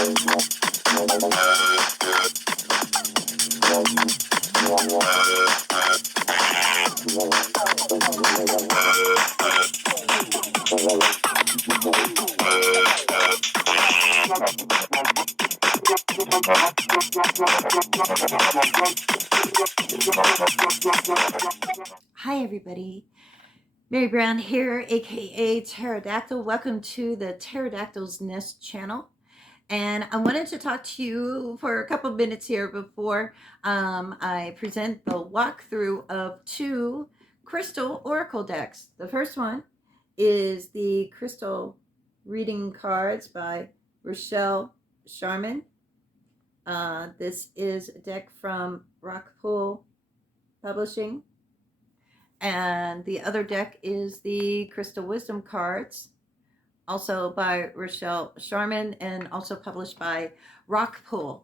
Hi everybody, Mary Brown here, aka Pterodactyl. Welcome to the Pterodactyl's Nest channel. And I wanted to talk to you for a couple minutes here before I present the walkthrough of two crystal oracle decks. The first one is the Crystal Reading Cards by Rachelle Charman. This is a deck from Rockpool Publishing. And the other deck is the Crystal Wisdom Cards, also by Rachelle Charman and also published by Rockpool.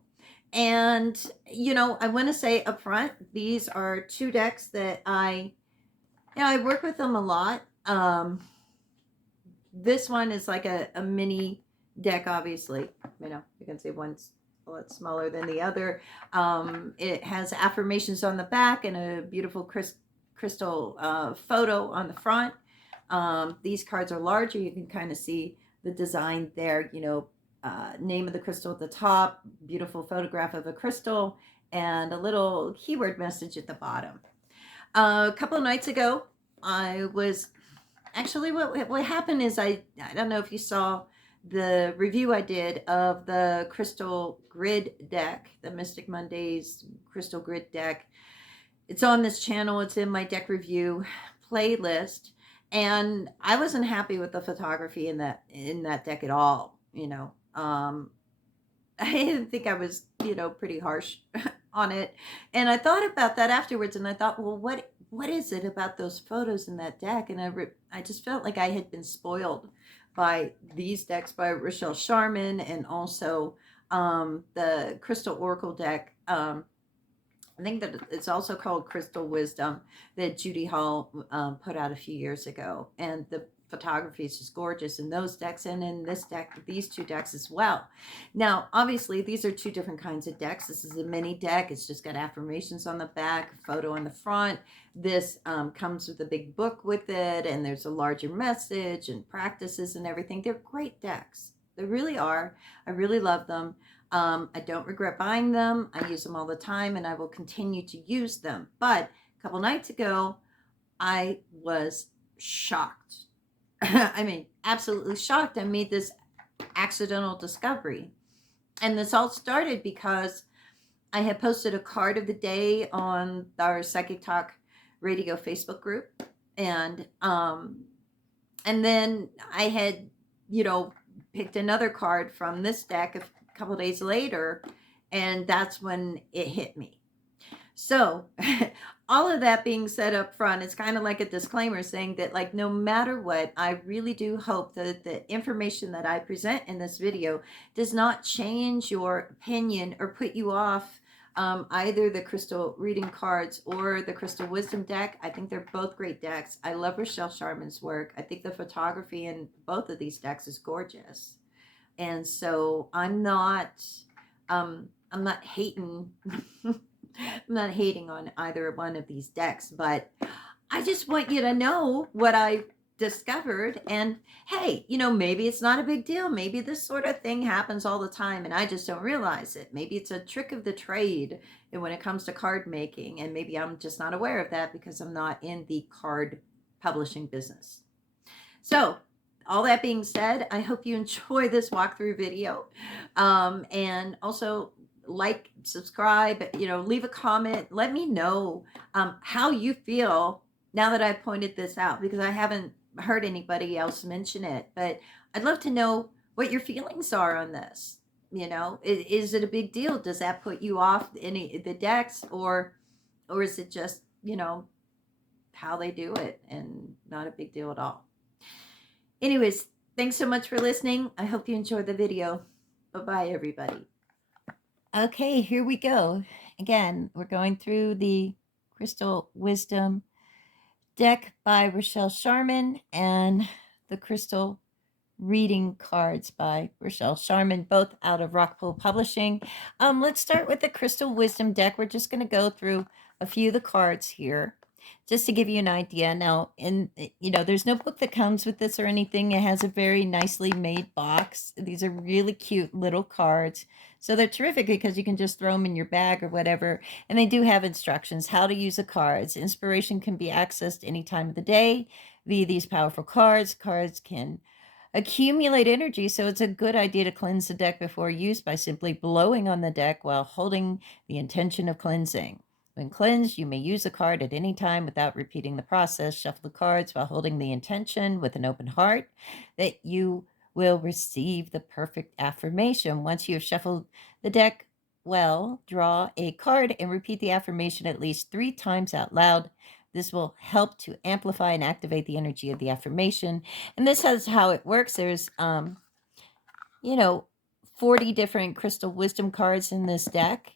And, I want to say up front, these are two decks that I work with them a lot. This one is like a mini deck, obviously. You can see one's a lot smaller than the other. It has affirmations on the back and a beautiful crystal photo on the front. These cards are larger. You can kind of see the design there, name of the crystal at the top, beautiful photograph of a crystal, and a little keyword message at the bottom. A couple of nights ago, I was actually, what happened is I don't know if you saw the review I did of the Crystal Grid deck, the Mystic Mondays Crystal Grid deck. It's on this channel. It's in my deck review playlist. And I wasn't happy with the photography in that deck at all. I didn't think I was, pretty harsh on it. And I thought about that afterwards, and I thought, well, what is it about those photos in that deck? And I just felt like I had been spoiled by these decks by Rachelle Charman and also the Crystal Oracle deck. I think that it's also called Crystal Wisdom that Judy Hall put out a few years ago. And the photography is just gorgeous in those decks and in this deck, these two decks as well. Now, obviously, these are two different kinds of decks. This is a mini deck. It's just got affirmations on the back, a photo on the front. This comes with a big book with it, and there's a larger message and practices and everything. They're great decks. They really are. I really love them. I don't regret buying them. I use them all the time, and I will continue to use them. But a couple nights ago, I was shocked. I mean, absolutely shocked. I made this accidental discovery. And this all started because I had posted a card of the day on our Psychic Talk Radio Facebook group. And then I had, picked another card from this deck a couple of days later, and that's when it hit me. So all of that being said up front, it's kind of like a disclaimer saying that, like, no matter what, I really do hope that the information that I present in this video does not change your opinion or put you off either the Crystal Reading Cards or the Crystal Wisdom deck. I think they're both great decks. I love Rachelle Charman's work. I think the photography in both of these decks is gorgeous. And so I'm not hating. I'm not hating on either one of these decks, but I just want you to know what I discovered. And hey, maybe it's not a big deal. Maybe this sort of thing happens all the time and I just don't realize it. Maybe it's a trick of the trade when it comes to card making. And maybe I'm just not aware of that because I'm not in the card publishing business. So all that being said, I hope you enjoy this walkthrough video. And also, like, subscribe, leave a comment. Let me know how you feel now that I've pointed this out, because I haven't heard anybody else mention it. But I'd love to know what your feelings are on this. Is it a big deal? Does that put you off any the decks, or is it just, how they do it and not a big deal at all? Anyways, thanks so much for listening. I hope you enjoyed the video. Bye-bye, everybody. Okay, here we go. Again, we're going through the Crystal Wisdom deck by Rachelle Charman and the Crystal reading cards by Rachelle, Charman, both out of Rockpool Publishing. Let's start with the Crystal Wisdom deck. We're just going to go through a few of the cards here just to give you an idea. Now, there's no book that comes with this or anything. It has a very nicely made box. These are really cute little cards. So they're terrific because you can just throw them in your bag or whatever. And they do have instructions how to use the cards. Inspiration can be accessed any time of the day via these powerful cards. Cards can accumulate energy, so it's a good idea to cleanse the deck before use by simply blowing on the deck while holding the intention of cleansing. When cleansed, you may use a card at any time without repeating the process. Shuffle the cards while holding the intention with an open heart that you will receive the perfect affirmation. Once you have shuffled the deck well, draw a card and repeat the affirmation at least 3 times out loud. This will help to amplify and activate the energy of the affirmation. And this is how it works. There's, 40 different crystal wisdom cards in this deck.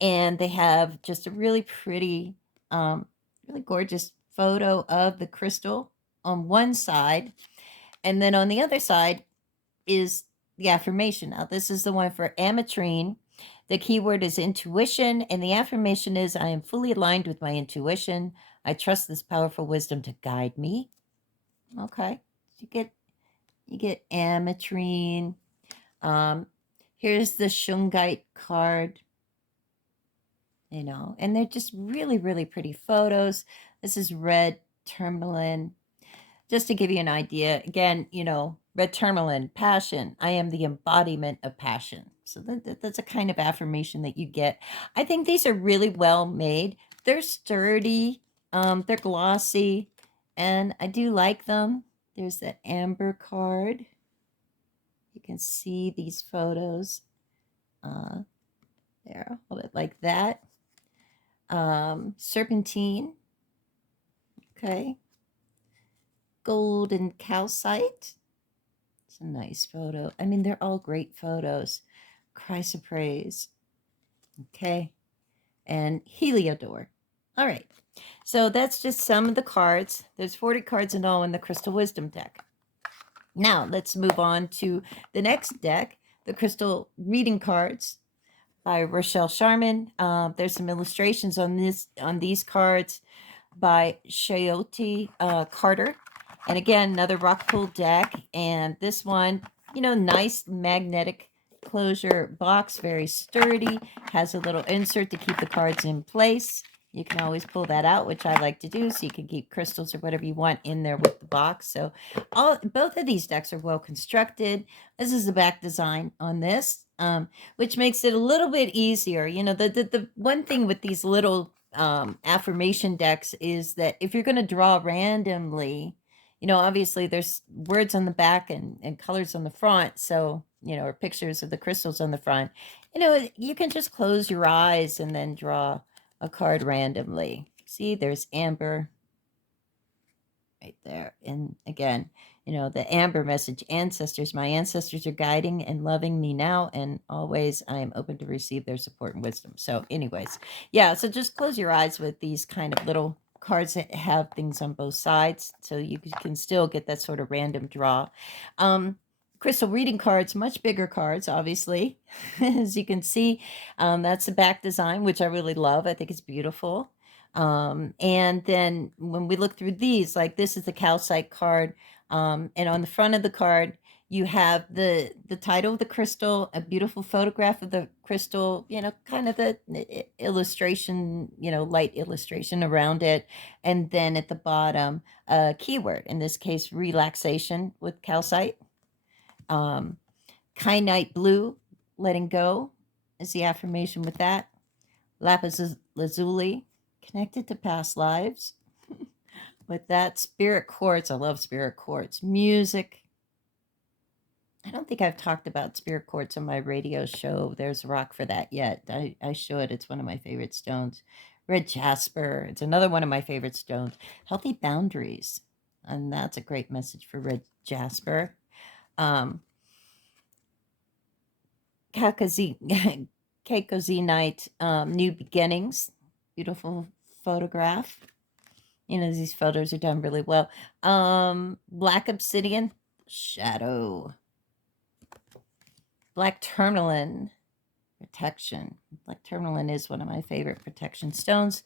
And they have just a really pretty, really gorgeous photo of the crystal on one side. And then on the other side is the affirmation. Now, this is the one for Ametrine. The keyword is intuition, and the affirmation is I am fully aligned with my intuition. I trust this powerful wisdom to guide me. Okay. You get Ametrine. Here's the Shungite card. And they're just really, really pretty photos. This is red tourmaline. Just to give you an idea, again, red tourmaline, passion. I am the embodiment of passion. So that's a kind of affirmation that you get. I think these are really well made. They're sturdy. They're glossy. And I do like them. There's that amber card. You can see these photos. There, hold it like that. Serpentine. Okay. Golden calcite. It's a nice photo. I mean, they're all great photos. Chrysoprase. Okay. And Heliodor. All right. So that's just some of the cards. There's 40 cards in all in the Crystal Wisdom deck. Now, let's move on to the next deck, the Crystal Reading Cards by Rochelle Charman. There's some illustrations on these cards by Shayote Carter. And again, another Rockpool deck. And this one, nice magnetic closure box, very sturdy, has a little insert to keep the cards in place. You can always pull that out, which I like to do, so you can keep crystals or whatever you want in there with the box. So both of these decks are well constructed. This is the back design on this, which makes it a little bit easier. The one thing with these little affirmation decks is that if you're going to draw randomly, obviously there's words on the back and colors on the front. So, or pictures of the crystals on the front. You can just close your eyes and then draw a card randomly. See, there's amber right there. And again, the amber message, ancestors. My ancestors are guiding and loving me now, and always I am open to receive their support and wisdom. So anyways, yeah, so just close your eyes with these kind of little cards that have things on both sides, so you can still get that sort of random draw. Crystal reading cards, much bigger cards, obviously. As you can see, that's the back design, which I really love. I think it's beautiful. And then when we look through these, like this is the calcite card. And on the front of the card, you have the title of the crystal, a beautiful photograph of the crystal, kind of the illustration, light illustration around it. And then at the bottom, a keyword, in this case, relaxation with calcite. Kyanite blue, letting go is the affirmation with that. Lapis lazuli, connected to past lives. With that, spirit quartz. I love spirit quartz. Music. I don't think I've talked about spirit quartz on my radio show. There's a rock for that yet. I should. It's one of my favorite stones. Red jasper. It's another one of my favorite stones. Healthy boundaries. And that's a great message for red jasper. Cacozenite, new beginnings. Beautiful photograph. These photos are done really well. Black obsidian, Shadow. Black tourmaline. Protection. Black tourmaline is one of my favorite protection stones.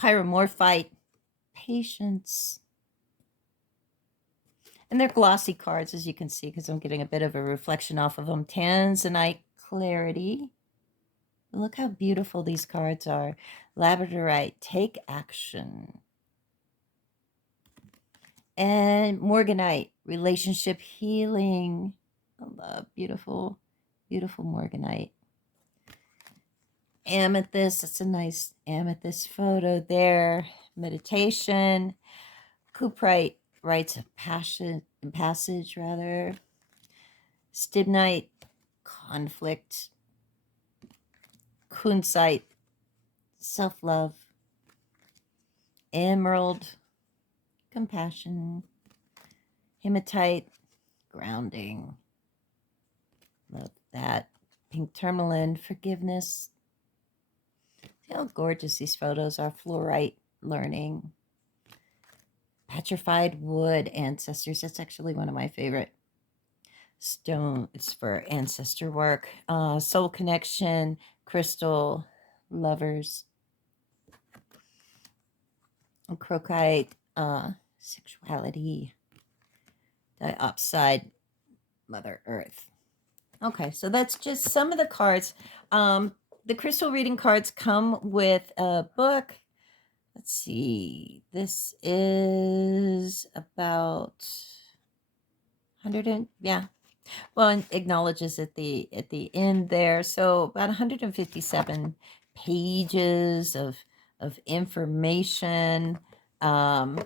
Pyromorphite. Patience. And they're glossy cards, as you can see, because I'm getting a bit of a reflection off of them. Tanzanite Clarity. Look how beautiful these cards are. Labradorite, Take Action. And Morganite, Relationship Healing. I love beautiful, beautiful Morganite. Amethyst, that's a nice amethyst photo there. Meditation. Cuprite, Rites of Passion, Passage, rather. Stibnite, Conflict. Kunzite, Self-Love. Emerald, Compassion. Hematite, Grounding. Love that. Pink Tourmaline, Forgiveness. See how gorgeous these photos are. Fluorite, Learning. Petrified Wood, Ancestors. That's actually one of my favorite stones for ancestor work. Soul Connection, Crystal, Lovers. Crocite, Sexuality. Diopside, Mother Earth. Okay, so that's just some of the cards. The crystal reading cards come with a book. Let's see. This is about 100 and well, it acknowledges at the end there. So about 157 pages of information. And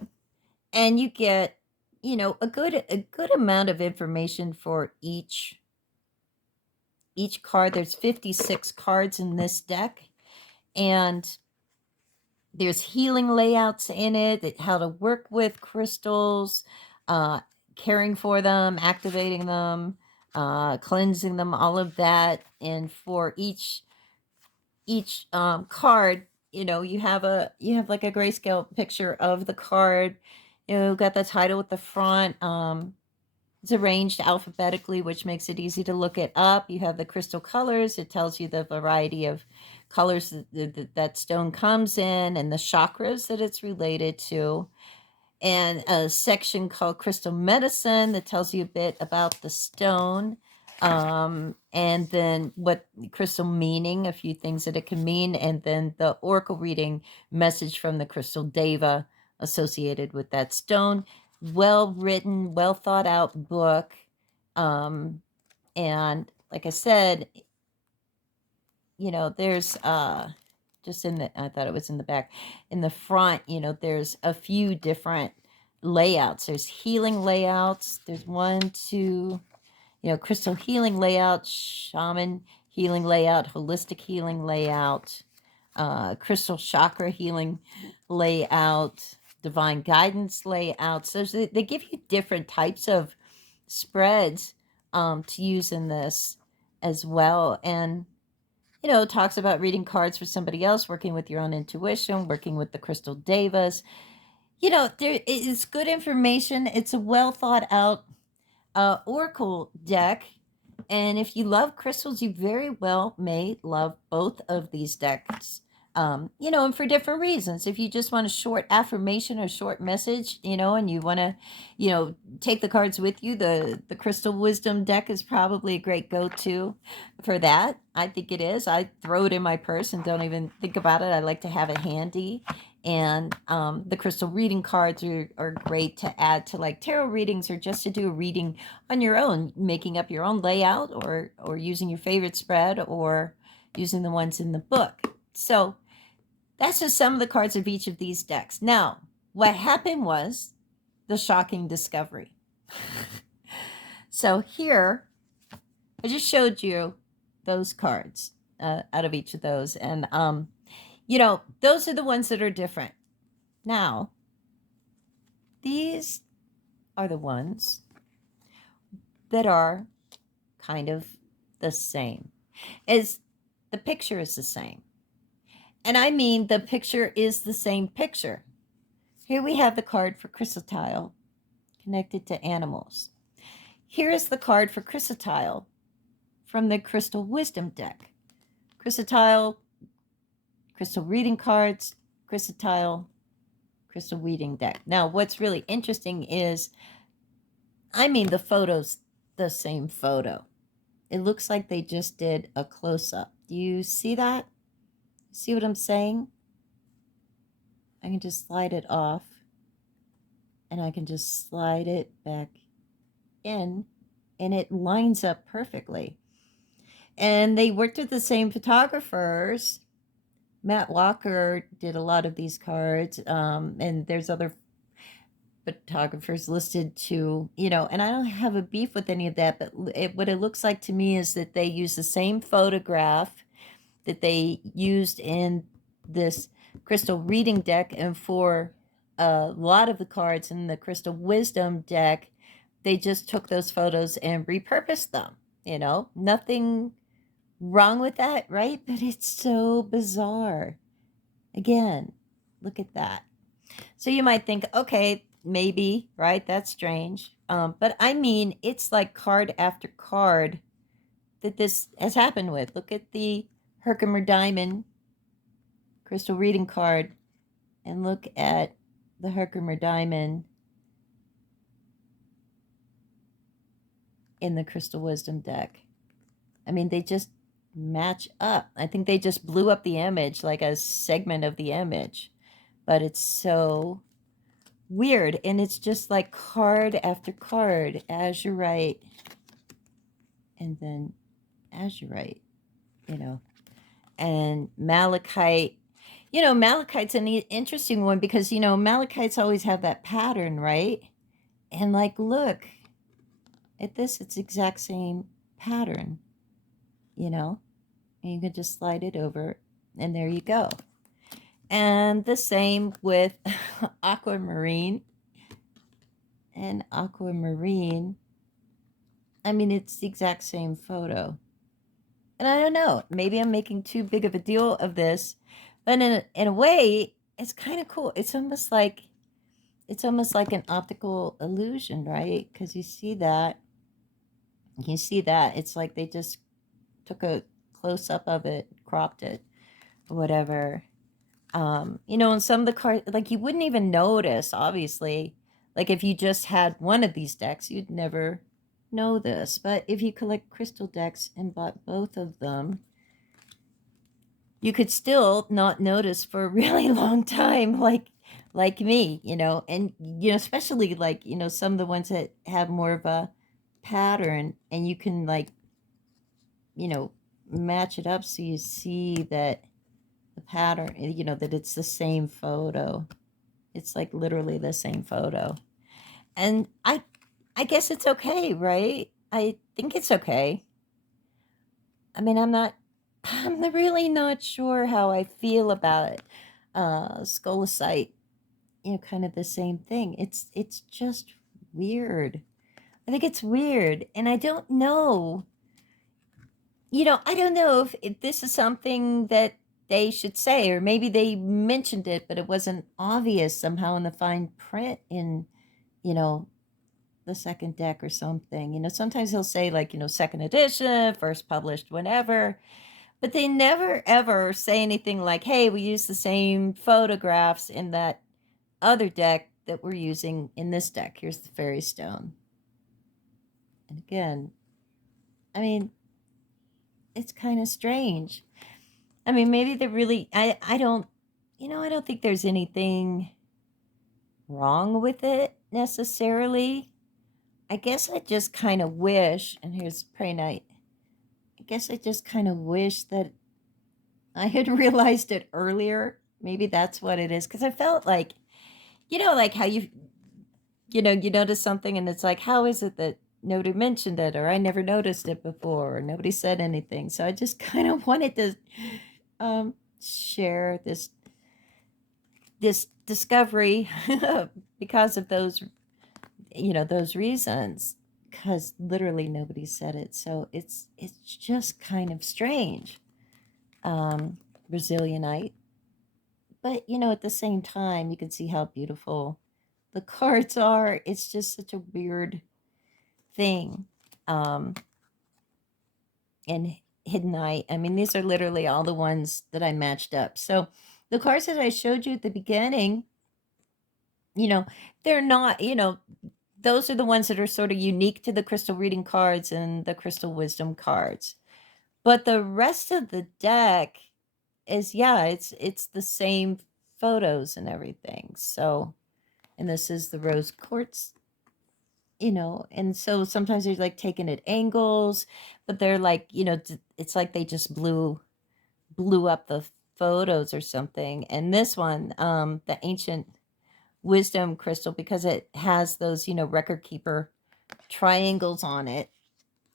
you get, a good amount of information for each card. There's 56 cards in this deck, and there's healing layouts in it, how to work with crystals, caring for them, activating them, cleansing them, all of that. And for each card, you have like a grayscale picture of the card. You've got the title at the front. It's arranged alphabetically, which makes it easy to look it up. You have the crystal colors. It tells you the variety of colors that stone comes in and the chakras that it's related to. And a section called Crystal Medicine that tells you a bit about the stone. And then what crystal meaning, a few things that it can mean. And then the oracle reading message from the crystal deva associated with that stone. Well written, well thought out book. And like I said, there's just I thought it was in the back. In the front, there's a few different layouts. There's healing layouts. There's 1, 2, crystal healing layout, shaman healing layout, holistic healing layout, crystal chakra healing layout, divine guidance layout. So they give you different types of spreads to use in this as well. And it talks about reading cards for somebody else, working with your own intuition, working with the crystal devas. There is good information. It's a well thought out oracle deck. And if you love crystals, you very well may love both of these decks. And for different reasons. If you just want a short affirmation or short message, and you want to, take the cards with you, the Crystal Wisdom deck is probably a great go-to for that. I think it is. I throw it in my purse and don't even think about it. I like to have it handy. And the crystal reading cards are great to add to like tarot readings or just to do a reading on your own, making up your own layout or using your favorite spread or using the ones in the book. So that's just some of the cards of each of these decks. Now, what happened was the shocking discovery. So here, I just showed you those cards out of each of those. And, those are the ones that are different. Now, these are the ones that are kind of the same. As the picture is the same. And I mean, the picture is the same picture. Here we have the card for crystal tile connected to animals. Here is the card for Chrysotile from the Crystal Wisdom deck. Chrysotile, crystal reading cards, Chrysotile, crystal reading deck. Now, what's really interesting is, the photo's the same photo. It looks like they just did a close-up. Do you see that? See what I'm saying? I can just slide it off, and I can just slide it back in, and it lines up perfectly. And they worked with the same photographers. Matt Walker did a lot of these cards, and there's other photographers listed too, and I don't have a beef with any of that, but what it looks like to me is that they use the same photograph that they used in this crystal reading deck, and for a lot of the cards in the crystal wisdom deck, they just took those photos and repurposed them. Nothing wrong with that, right? But it's so bizarre. Again, look at that. So you might think, okay, maybe, right? That's strange. But it's like card after card that this has happened with. Look at the Herkimer Diamond crystal reading card, and look at the Herkimer Diamond in the Crystal Wisdom deck. They just match up. I think they just blew up the image, like a segment of the image. But it's so weird, and it's just like card after card, azurite, and then azurite, and malachite. Malachite's an interesting one because, malachites always have that pattern, right? And like, look at this, it's exact same pattern, and you can just slide it over, and there you go. And the same with Aquamarine. And Aquamarine, it's the exact same photo. And I don't know, maybe I'm making too big of a deal of this, but in a way, it's kind of cool. It's almost like an optical illusion, right? Because you see that. It's like they just took a close-up of it, cropped it, or whatever. And some of the cards, like, you wouldn't even notice, obviously. Like, if you just had one of these decks, you'd never know this. But if you collect crystal decks and bought both of them, you could still not notice for a really long time, like me, and, especially, like, some of the ones that have more of a pattern, and you can, like, match it up so you see that the pattern, that it's the same photo. It's like literally the same photo. And I guess it's okay, right? I think it's okay. I'm really not sure how I feel about it. Scolecite, kind of the same thing. It's just weird. I think it's weird. And I don't know, I don't know if this is something that they should say, or maybe they mentioned it, but it wasn't obvious somehow in the fine print in, the second deck or something. Sometimes they'll say, like, second edition, first published whenever, but they never ever say anything like, hey, we use the same photographs in that other deck that we're using in this deck. Here's the fairy stone. And again, it's kind of strange. Maybe they're really, I don't, I don't think there's anything wrong with it necessarily. I guess I just kind of wish, and here's Prey Night, I guess I just kind of wish that I had realized it earlier. Maybe that's what it is. Because I felt like, like how you notice something and it's like, how is it that nobody mentioned it, or I never noticed it before, or nobody said anything. So I just kind of wanted to share this discovery because of those reasons, because literally nobody said it. So it's just kind of strange. Brazilianite, but at the same time, you can see how beautiful the cards are. It's just such a weird thing. And Hidden Eye. I mean, these are literally all the ones that I matched up. So the cards that I showed you at the beginning, they're not, those are the ones that are sort of unique to the crystal reading cards and the crystal wisdom cards. But the rest of the deck is, it's the same photos and everything. So, and this is the rose quartz, and so sometimes they're like taken at angles, but they're like, it's like they just blew up the photos or something. And this one, the ancient wisdom crystal, because it has those, record keeper triangles on it,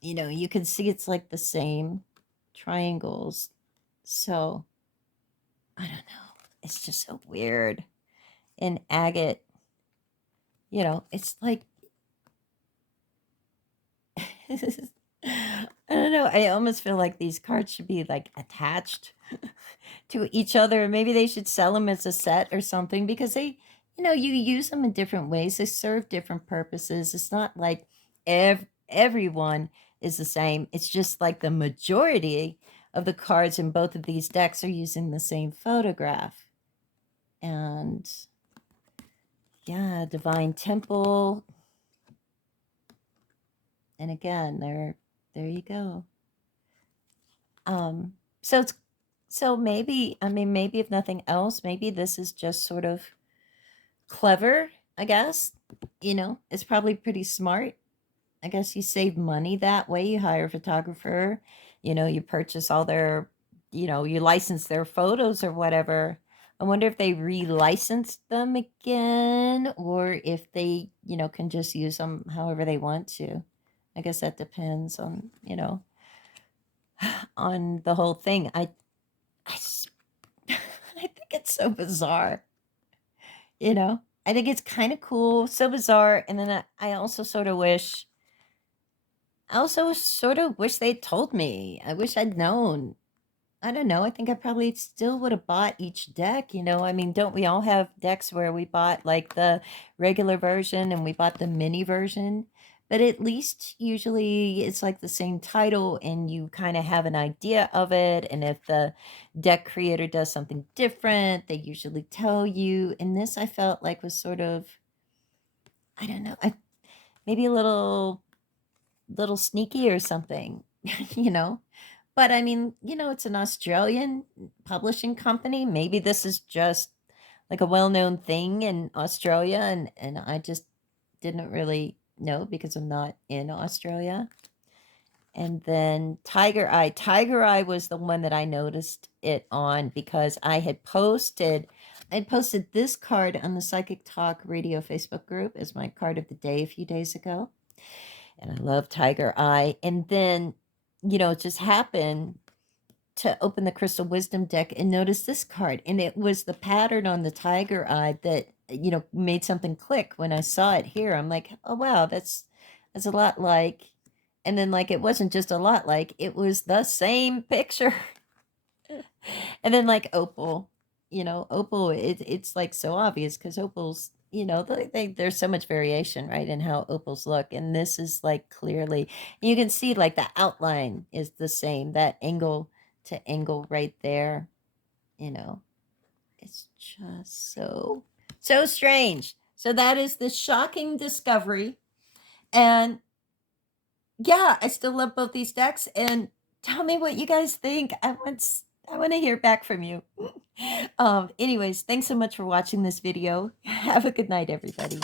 you can see it's like the same triangles. So I don't know, it's just so weird. And agate, it's like I don't know, I almost feel like these cards should be like attached to each other. Maybe they should sell them as a set or something, because they, you use them in different ways. They serve different purposes. It's not like everyone is the same. It's just like the majority of the cards in both of these decks are using the same photograph. And yeah, Divine Temple. And again, there you go. So maybe, maybe if nothing else, maybe this is just sort of clever, I guess. It's probably pretty smart. I guess you save money that way. You hire a photographer, you purchase all their, you license their photos or whatever. I wonder if they re-licensed them again, or if they, can just use them however they want to. I guess that depends on, on the whole thing. I think it's so bizarre. I think it's kind of cool, so bizarre. And then I also sort of wish they told me. I wish I'd known. I don't know. I think I probably still would have bought each deck. Don't we all have decks where we bought like the regular version and we bought the mini version? But at least usually it's like the same title and you kind of have an idea of it. And if the deck creator does something different, they usually tell you. And this I felt like was sort of, I don't know, maybe a little sneaky or something, But it's an Australian publishing company. Maybe this is just like a well-known thing in Australia, and I just didn't really know because I'm not in Australia. And then Tiger Eye. Tiger Eye was the one that I noticed it on because I posted this card on the Psychic Talk Radio Facebook group as my card of the day a few days ago. And I love Tiger Eye. And then, it just happened to open the Crystal Wisdom deck and notice this card. And it was the pattern on the Tiger Eye that, made something click when I saw it here. I'm like, oh, wow, that's a lot like. And then, like, it wasn't just a lot like, it was the same picture. And then, like, Opal, Opal, it's like so obvious because Opal's, there's so much variation, right, in how opals look. And this is like clearly, you can see like the outline is the same, that angle to angle right there. It's just so strange. So that is the shocking discovery. And yeah, I still love both these decks. And tell me what you guys think. I want to hear back from you. Anyways, thanks so much for watching this video. Have a good night, everybody.